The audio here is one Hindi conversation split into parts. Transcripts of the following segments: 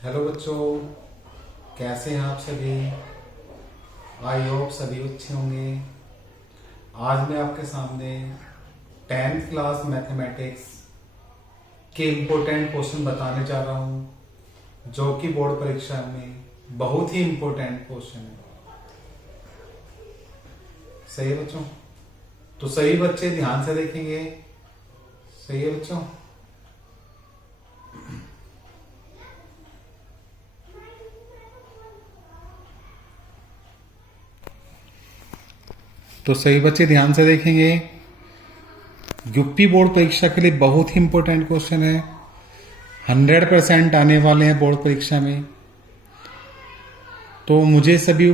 हेलो बच्चों, कैसे हैं आप सभी। आई होप सभी अच्छे होंगे। आज मैं आपके सामने 10th क्लास मैथमेटिक्स के इम्पोर्टेंट क्वेश्चन बताने जा रहा हूं, जो कि बोर्ड परीक्षा में बहुत ही इम्पोर्टेंट क्वेश्चन है। सही है बच्चों? तो सही बच्चे ध्यान से देखेंगे। सही है बच्चों? तो सही बच्चे ध्यान से देखेंगे। यूपी बोर्ड परीक्षा के लिए बहुत ही इंपॉर्टेंट क्वेश्चन है। 100% आने वाले हैं बोर्ड परीक्षा में। तो मुझे सभी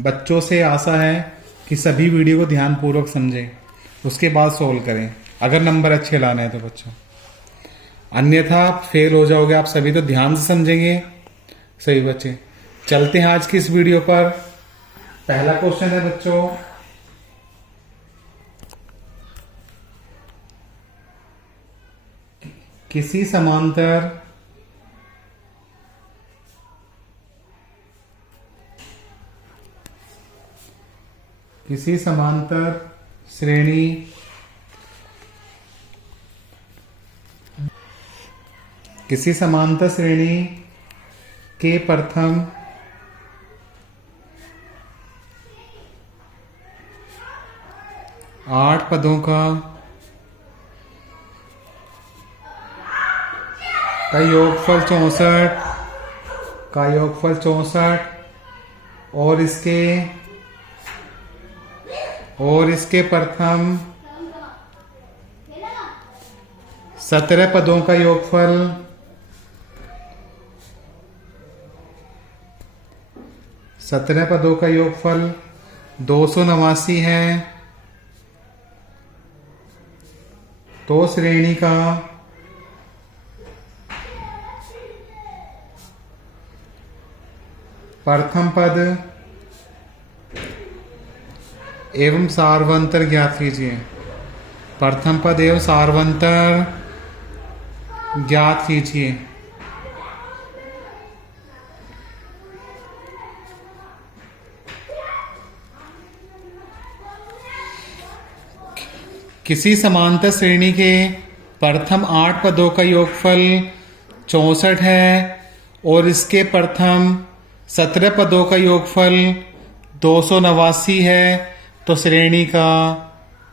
बच्चों से आशा है कि सभी वीडियो को ध्यानपूर्वक समझें, उसके बाद सोल्व करें अगर नंबर अच्छे लाने हैं तो बच्चों। अन्यथा आप फेल हो जाओगे। आप सभी तो ध्यान से समझेंगे। सही बच्चे, चलते हैं आज की इस वीडियो पर। पहला क्वेश्चन है बच्चों, किसी समांतर श्रेणी के प्रथम 8 पदों का योगफल 64 और इसके प्रथम 17 पदों का योगफल 289 है। तो श्रेणी का प्रथम पद एवं सार्वंतर ज्ञात कीजिए। प्रथम पद एवं सार्वंतर ज्ञात कीजिए। किसी समांतर श्रेणी के प्रथम 8 पदों का योगफल 64 है और इसके प्रथम 17 पदों का योगफल 289 है। तो श्रेणी का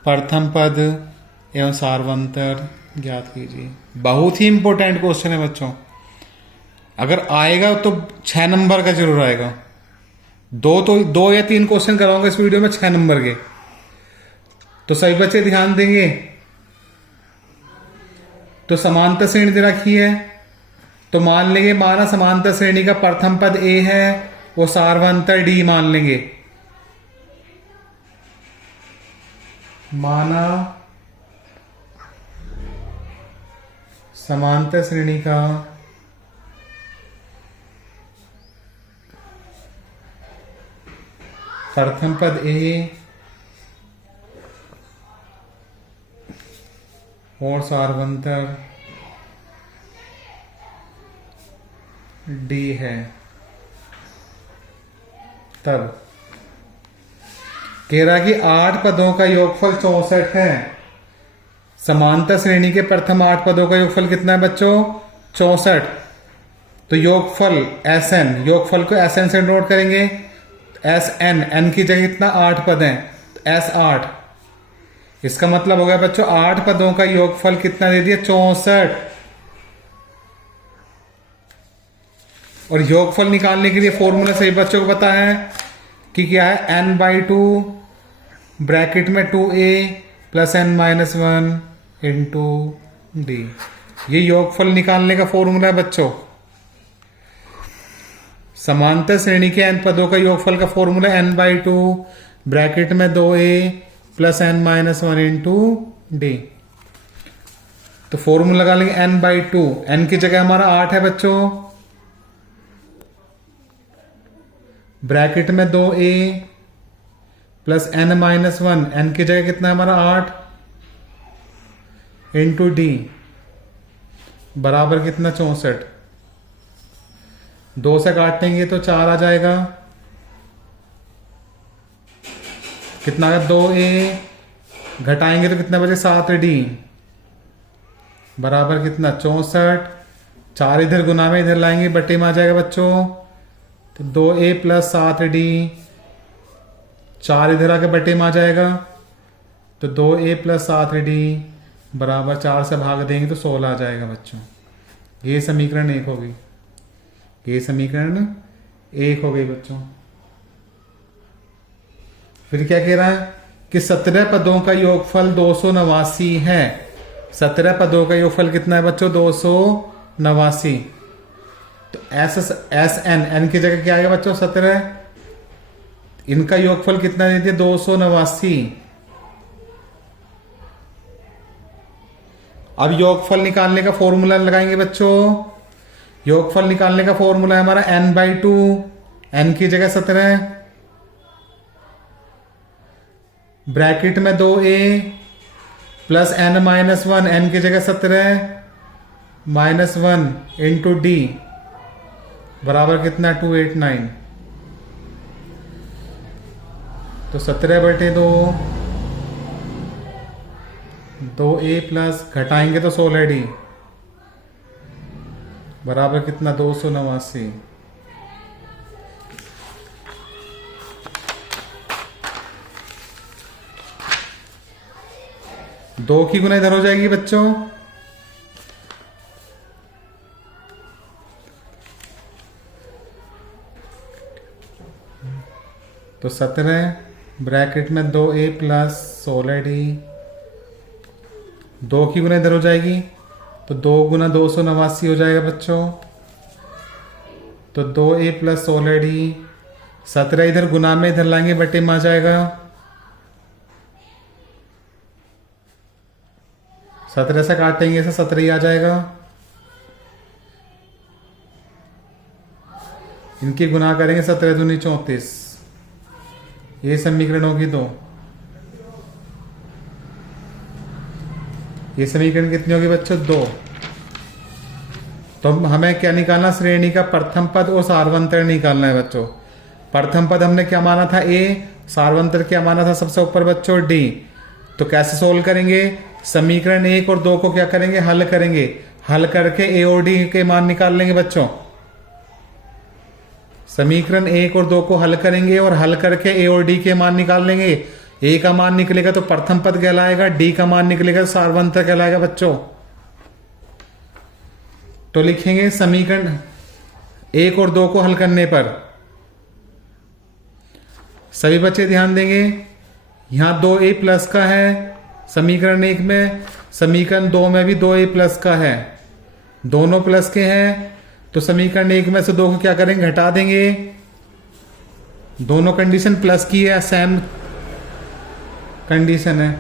प्रथम पद एवं सार्वंतर ज्ञात कीजिए। बहुत ही इंपॉर्टेंट क्वेश्चन है बच्चों। अगर आएगा तो 6 नंबर का जरूर आएगा। दो या 3 क्वेश्चन कराऊंगा इस वीडियो में 6 नंबर के। तो सभी बच्चे ध्यान देंगे। तो समांतर श्रेणी दे रखी है, तो मान लेंगे माना समांतर श्रेणी का प्रथम पद ए है, वो सार्वंतर डी मान लेंगे। माना समांतर श्रेणी का प्रथम पद ए और सार्वंतर डी है। तब कह रहा कि 8 पदों का योगफल 64 है। समांतर श्रेणी के प्रथम 8 पदों का योगफल कितना है बच्चों? 64। तो योगफल SN, योगफल को SN से नोट करेंगे। SN, N की जगह कितना 8 पद हैं, S8। इसका मतलब हो गया बच्चों 8 पदों का योगफल कितना दे दिया? 64। और योगफल निकालने के लिए फॉर्मूला सही बच्चों को पता है कि क्या है? n/2 ब्रैकेट में 2a plus n-1 into D. ये योगफल निकालने का फॉर्मूला है बच्चों। समांतर श्रेणी के n पदों का योगफल का फॉर्मूला n/2 ब्रैकेट में 2a plus n-1 into D. तो फॉर्मूला लगा लेंगे n/2। n की जगह हमारा 8 है बच्चों, ब्रैकेट में 2a प्लस n-1, n की जगह कितना है हमारा 8 इंटू डी बराबर कितना 64। 2 से काटेंगे तो 4 आ जाएगा। कितना है 2a, घटाएंगे तो कितना बचे 7d, बराबर कितना 64। 4 इधर गुना में इधर लाएंगे बटे में आ जाएगा बच्चों, तो 2a प्लस 7d, 4 इधर आके बटे में आ जाएगा, तो 2a प्लस 7d बराबर 4 से भाग देंगे तो 16 आ जाएगा बच्चों। ये समीकरण 1 होगी, ये समीकरण 1 हो गई बच्चों। फिर क्या कह रहा है कि 17 पदों का योगफल 289 है। 17 पदों का योगफल कितना है बच्चों 289। तो एस एन की जगह क्या आएगा बच्चों 17, इनका योगफल कितना दे दिया 289। अब योगफल निकालने का फॉर्मूला लगाएंगे बच्चों। योगफल निकालने का फॉर्मूला है हमारा n/2, n की जगह 17, ब्रैकेट में 2a प्लस n-1, n की जगह 17 -1 इंटू डी बराबर कितना 289। तो 17/2, 2a प्लस घटाएंगे तो 16d बराबर कितना 289। दो की गुना इधर हो जाएगी बच्चों, तो 17 ब्रैकेट में 2a प्लस 16d, 2 की गुना इधर हो जाएगी तो 2 गुना 289 हो जाएगा बच्चों, तो 2a प्लस 16d, 17 इधर गुना में इधर लाएंगे बटे में आ जाएगा, 17 से काटेंगे से 17 ही आ जाएगा। इनकी गुना करेंगे 17 दूनी 34, ये समीकरण होगी 2। ये समीकरण कितनी होगी बच्चों 2। तो हमें क्या निकालना, श्रेणी का प्रथम पद और सार्वंतर निकालना है बच्चों। प्रथम पद हमने क्या माना था a, सार्वंतर क्या माना था सबसे ऊपर बच्चों d। तो कैसे सोल्व करेंगे, समीकरण 1 और 2 को क्या करेंगे हल करेंगे, हल करके a और d के मान निकाल लेंगे बच्चों। समीकरण 1 और 2 को हल करेंगे और हल करके a और d के मान निकाल लेंगे। a का मान निकलेगा तो प्रथम पद कहलाएगा, d का मान निकलेगा तो सार्वंतर कहलाएगा बच्चों। तो लिखेंगे समीकरण 1 और 2 को हल करने पर सभी बच्चे ध्यान देंगे, यहां 2a प्लस का है समीकरण 1 में, समीकरण 2 में भी 2a प्लस का है, दोनों प्लस के हैं। तो समीकरण 1 में से 2 को क्या करेंगे घटा देंगे, दोनों कंडीशन प्लस की है, सेम कंडीशन है,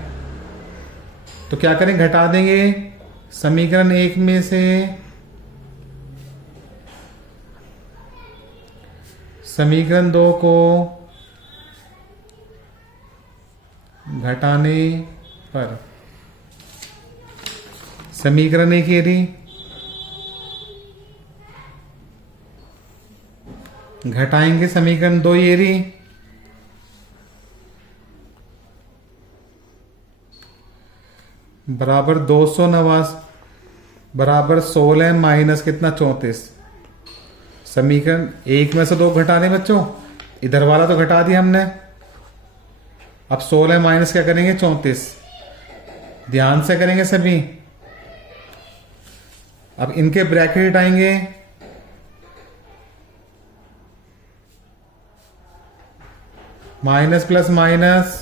तो क्या करें घटा देंगे। समीकरण 1 में से समीकरण 2 को घटाने पर समीकरण 1 यदि घटाएंगे समीकरण 2 यदि बराबर 289 बराबर 16 माइनस कितना 34। समीकरण 1 में से 2 घटाने बच्चों, इधर वाला तो घटा दिया हमने, अब 16 माइनस क्या करेंगे 34, ध्यान से करेंगे सभी। अब इनके ब्रैकेट हटाएंगे, माइनस प्लस माइनस,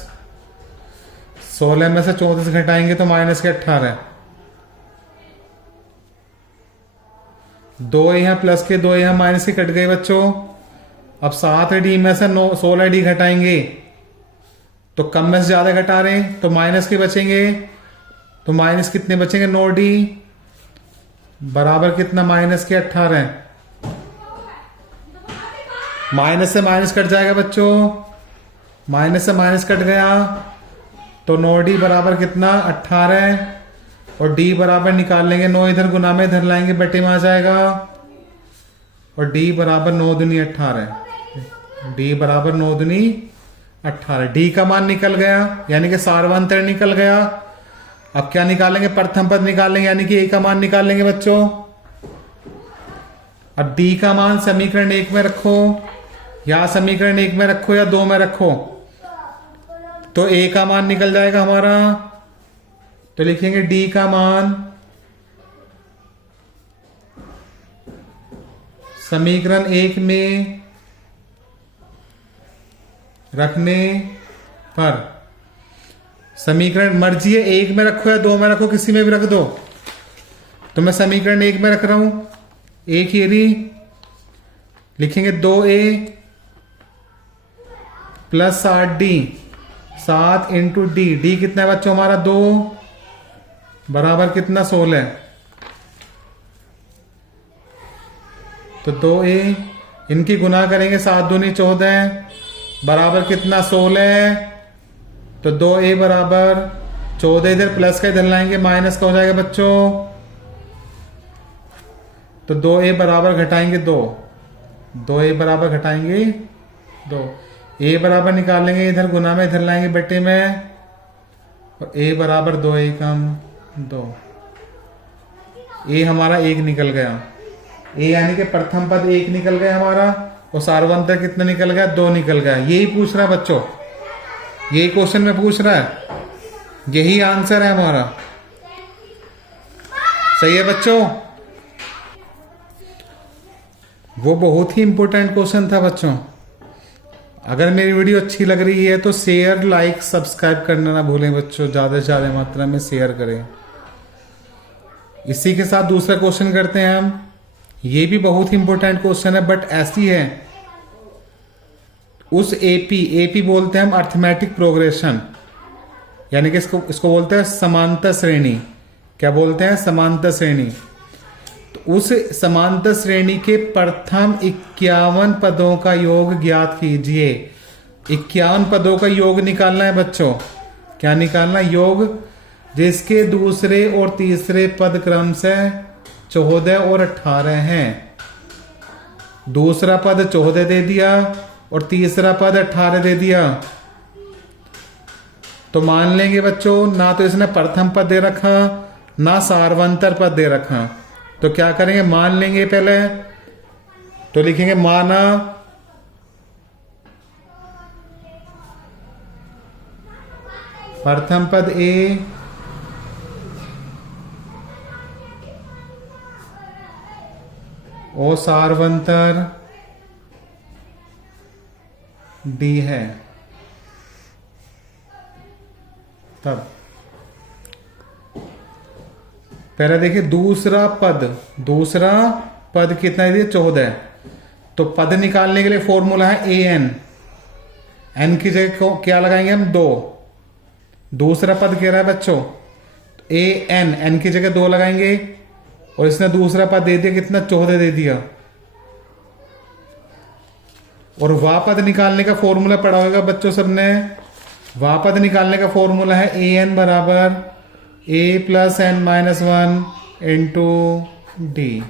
16 में से 34 घटाएंगे तो माइनस के 18, 2 यहां प्लस के 2 यहां माइनस के कट गए बच्चों। अब 7d में से 16d घटाएंगे तो कम में से ज्यादा घटा रहे हैं तो माइनस के बचेंगे, तो माइनस कितने बचेंगे 9d बराबर कितना माइनस के 18। माइनस से माइनस कट जाएगा बच्चों, माइनस से माइनस कट गया तो 9d बराबर कितना 18 और d बराबर निकाल लेंगे 9 इधर गुना में इधर लाएंगे बटे में आ जाएगा, और डी बराबर 9 दूनी 18, डी बराबर 9 दूनी 18। डी का मान निकल गया यानी कि सार्वंतर निकल गया। अब क्या निकालेंगे, प्रथम पद निकालेंगे यानी कि ए का मान निकालेंगे बच्चों। अब डी का मान समीकरण 1 में रखो, या समीकरण 1 में रखो या 2 में रखो, तो ए का मान निकल जाएगा हमारा। तो लिखेंगे डी का मान समीकरण 1 में रखने पर, समीकरण मर्जी है 1 में रखो या 2 में रखो, किसी में भी रख दो। तो मैं समीकरण 1 में रख रहा हूं, एक ही लिखेंगे 2a plus 7d, 7 into D. D कितना है बच्चों हमारा 2 बराबर कितना 16। तो 2a इनकी गुना करेंगे, 7 दूनी 14 बराबर कितना 16। तो 2a बराबर 14, इधर प्लस का इधर लाएंगे माइनस का हो जाएगा बच्चों। तो 2a बराबर घटाएंगे 2, 2a बराबर घटाएंगे 2, a बराबर निकालेंगे इधर गुना में, इधर लाएंगे बटे में, और a बराबर 2a कम 2। a हमारा 1 निकल गया, a यानी कि प्रथम पद 1 निकल गया हमारा, और सार्वंतर कितना निकल गया 2 निकल गया। यही पूछ रहा है बच्चों, यही क्वेश्चन में पूछ रहा है, यही आंसर है हमारा। सही है बच्चों, वो बहुत ही इंपॉर्टेंट क्वेश्चन था बच्चों। अगर मेरी वीडियो अच्छी लग रही है तो शेयर, लाइक, सब्सक्राइब करना ना भूलें बच्चों, ज्यादा से ज्यादा मात्रा में शेयर करें। इसी के साथ दूसरा क्वेश्चन करते हैं हम। ये भी बहुत ही इंपॉर्टेंट क्वेश्चन है, बट ऐसी है, उस एपी बोलते हैं हम अर्थमेटिक प्रोग्रेशन, यानी कि इसको बोलते हैं समांतर श्रेणी। क्या बोलते हैं, समांतर श्रेणी। तो उस समांतर श्रेणी के प्रथम 51 पदों का योग ज्ञात कीजिए। 51 पदों का योग निकालना है बच्चों। क्या निकालना, योग जिसके दूसरे और तीसरे पद क्रम से 14 और 18 हैं। दूसरा पद 14 दे दिया और तीसरा पद 18 दे दिया, तो मान लेंगे बच्चों ना तो इसने प्रथम पद दे रखा ना सार्वंतर पद दे रखा। तो क्या करेंगे, मान लेंगे पहले। तो लिखेंगे माना प्रथम पद ए और सार्वंतर डी है। तब पहले देखिए दूसरा पद कितना है, 14। तो पद निकालने के लिए फॉर्मूला है ए एन की जगह क्या लगाएंगे हम 2। दूसरा पद कह रहा है बच्चों ए एन की जगह 2 लगाएंगे, और इसने दूसरा पद दे दिया कितना 14 दे दिया। और वाह पद निकालने का फॉर्मूला पढ़ा होगा बच्चों सबने। वाह पद निकालने का फॉर्मूला है ए एन बराबर a plus N minus 1 into D.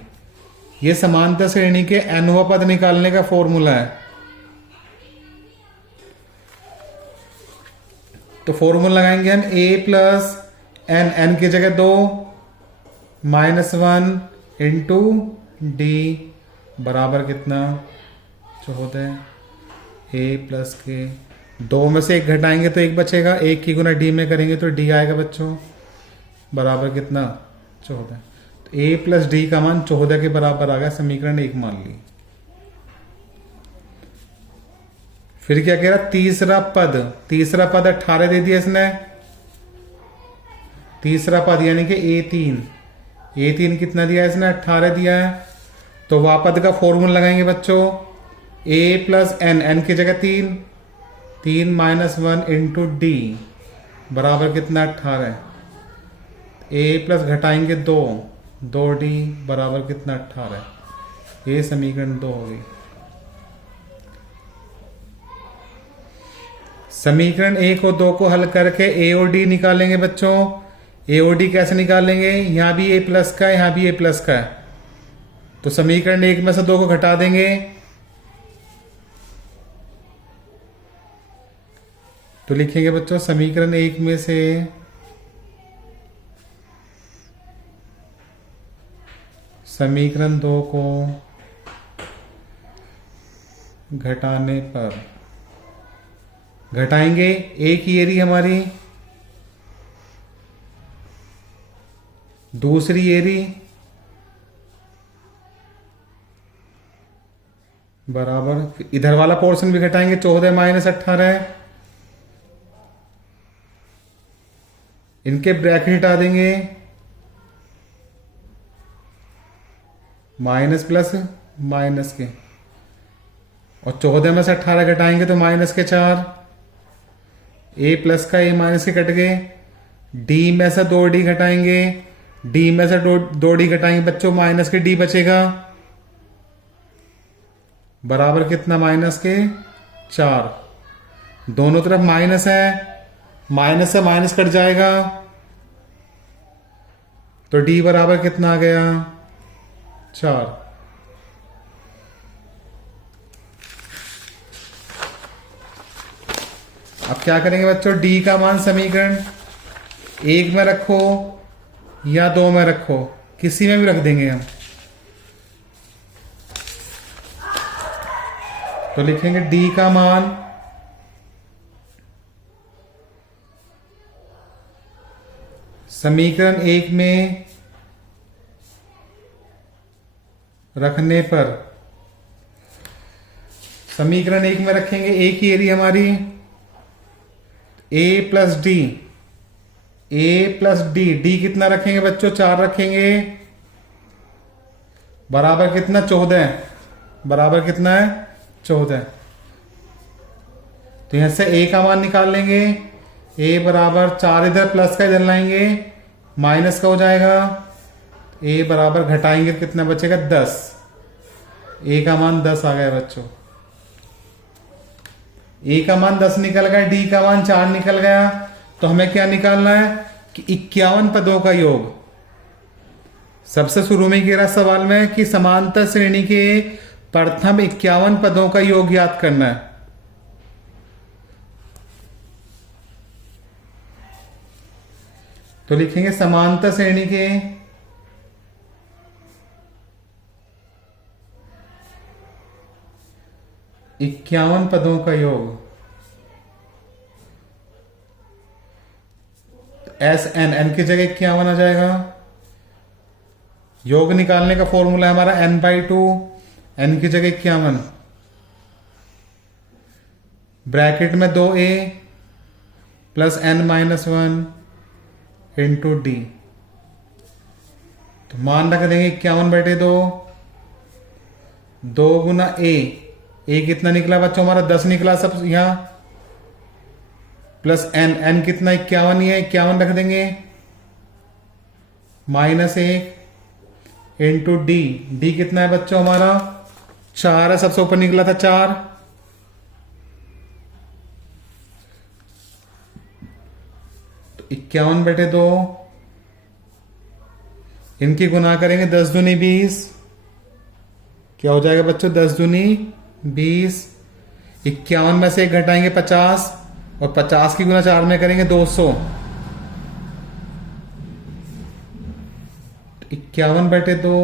ये समांतर श्रेणी के nवा पद निकालने का फॉर्मूला है। तो फॉर्मूला लगाएंगे हम a प्लस एन की जगह 2 माइनस 1 इंटू डी बराबर कितना 14। a प्लस के 2 में से 1 घटाएंगे तो 1 बचेगा, 1 की गुना डी में करेंगे तो डी आएगा बच्चों बराबर कितना 14। तो a प्लस डी का मान 14 के बराबर आ गया, समीकरण 1 मान ली। फिर क्या कह रहा, तीसरा पद 18 दे दिया इसने। तीसरा पद यानी कि a3 कितना दिया इसने 18 दिया है। तो वह पद का फॉर्मूला लगाएंगे बच्चों a प्लस एन की जगह 3 माइनस 1 इंटू डी बराबर कितना 18। a प्लस घटाएंगे 2 डी बराबर कितना 18। ये समीकरण 2 हो गई। समीकरण 1 और 2 को हल करके a और d निकालेंगे बच्चों। a और d कैसे निकालेंगे, यहां भी a प्लस का है, यहां भी a प्लस का है। तो समीकरण 1 में से 2 को घटा देंगे तो लिखेंगे बच्चों समीकरण 1 में से समीकरण 2 को घटाने पर, घटाएंगे एक ही एरी हमारी, दूसरी एरी बराबर, इधर वाला पोर्शन भी घटाएंगे 14 माइनस 18, इनके ब्रैकेट हटा देंगे, माइनस प्लस माइनस के, और 14 में से 18 घटाएंगे तो माइनस के 4, ए प्लस का ए माइनस के कट गए, डी में से 2d घटाएंगे, डी में से 2d घटाएंगे बच्चों, माइनस के डी बचेगा बराबर कितना, माइनस के 4। दोनों तरफ माइनस है, माइनस से माइनस कट जाएगा तो डी बराबर कितना आ गया, 4। अब क्या करेंगे बच्चों, डी का मान समीकरण 1 में रखो या 2 में रखो, किसी में भी रख देंगे हम। तो लिखेंगे डी का मान समीकरण 1 में रखने पर, समीकरण 1 में रखेंगे एक ही एरी हमारी, a plus D, a plus D, D कितना रखेंगे बच्चों, 4 रखेंगे बराबर कितना, 14, बराबर कितना है 14। तो यहां से a का मान निकाल लेंगे, a बराबर 4, इधर प्लस का इधर लाएंगे माइनस का हो जाएगा, a बराबर घटाएंगे कितना बचेगा 10, a का मान 10 आ गया बच्चों। a का मान 10 निकल गया, d का मान 4 निकल गया, तो हमें क्या निकालना है कि 51 पदों का योग। सबसे शुरू में कह रहा सवाल में कि समांतर श्रेणी के प्रथम 51 पदों का योग याद करना है। तो लिखेंगे समांतर श्रेणी के 51 पदों का योग, एस एन, एन की जगह 51 आ जाएगा। योग निकालने का फॉर्मूला है हमारा n/2, n की जगह 51, ब्रैकेट में 2a plus n-1 into D, तो मान रख देंगे 51/2, 2 गुना a कितना निकला बच्चों हमारा 10 निकला सब यहां, प्लस n कितना 51 ही है, 51 रख देंगे, -1 इंटू डी कितना है बच्चों हमारा 4 है, सबसे ऊपर निकला था 4, तो 51/2, इनकी गुना करेंगे 10 दूनी 20, क्या हो जाएगा बच्चों 10 दूनी 20, 51 में से 1 घटाएंगे 50, और 50 की गुना 4 में करेंगे 200, 51/2,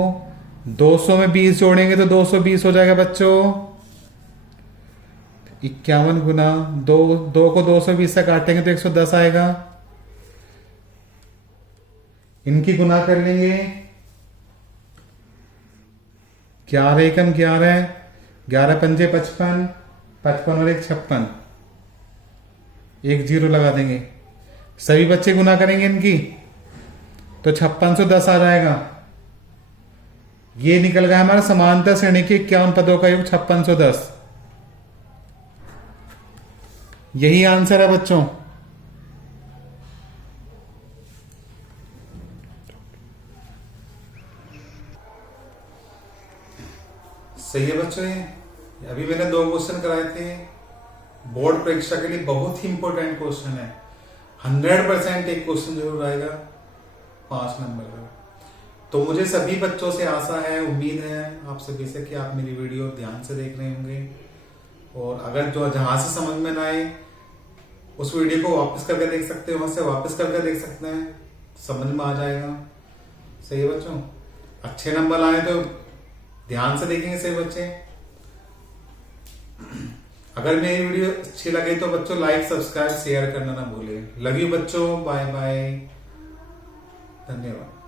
200 में 20 जोड़ेंगे तो 220 हो जाएगा बच्चों। 51 गुना 2 को 220 से काटेंगे तो 110 आएगा। इनकी गुना कर लेंगे, 11 एकम 11, 11 पंजे 55, 55 और 1 56, 1 0 लगा देंगे। सभी बच्चे गुना करेंगे इनकी तो 5610 आ जाएगा। ये निकल गया हमारा समांतर श्रेणी के 51 पदों का योग 5610। यही आंसर है बच्चों। सही है बच्चों। ये अभी मैंने 2 क्वेश्चन कराए थे, बोर्ड परीक्षा के लिए बहुत ही इंपॉर्टेंट क्वेश्चन है। 100% एक क्वेश्चन जरूर आएगा 5 नंबर का। तो मुझे सभी बच्चों से आशा है, उम्मीद है आप सभी से कि आप मेरी वीडियो ध्यान से देख रहे होंगे, और अगर जो जहां से समझ में ना आए उस वीडियो को वापस करके देख सकते हो, वहां से वापस करके देख सकते हैं, समझ में आ जाएगा। सही है बच्चों? अच्छे नंबर आए तो ध्यान से देखेंगे सही बच्चे। अगर मेरी वीडियो अच्छी लगे तो बच्चों लाइक, सब्सक्राइब, शेयर करना ना भूले। लव यू बच्चों, बाय बाय, धन्यवाद।